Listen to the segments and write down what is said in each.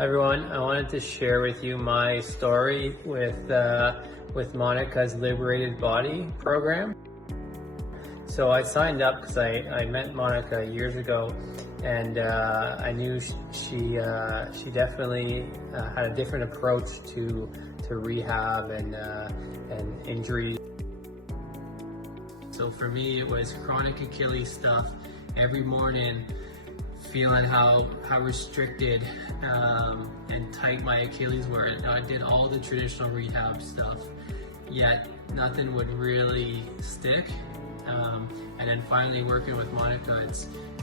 Hi everyone, I wanted to share with you my story with Monica's Liberated Body program. So I signed up because I met Monica years ago, and I knew she definitely had a different approach to rehab and injury. So for me, it was chronic Achilles stuff every morning. Feeling how restricted and tight my Achilles were. I did all the traditional rehab stuff, yet nothing would really stick. And then finally working with Monica,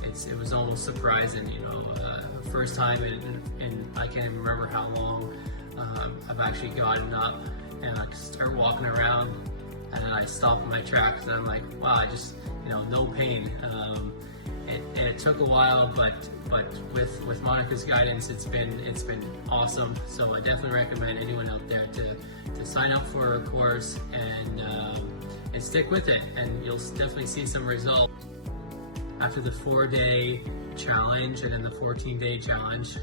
it was almost surprising. First time in I can't even remember how long, I've actually gotten up and I start walking around, and then I stop in my tracks and I'm like, wow, I just no pain. It took a while, but with Monica's guidance, it's been awesome. So I definitely recommend anyone out there to sign up for a course and stick with it, and you'll definitely see some results. After the 4-day challenge and then the 14-day challenge,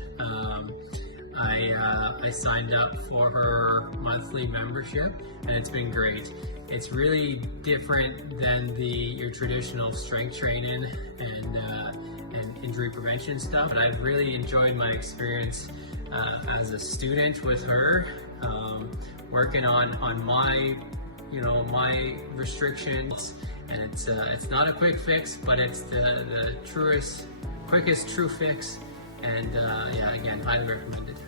I signed up for her monthly membership, and it's been great. It's really different than your traditional strength training and injury prevention stuff, but I've really enjoyed my experience as a student with her, working on my my restrictions. And it's not a quick fix, but it's the quickest true fix, and yeah, again, highly recommended.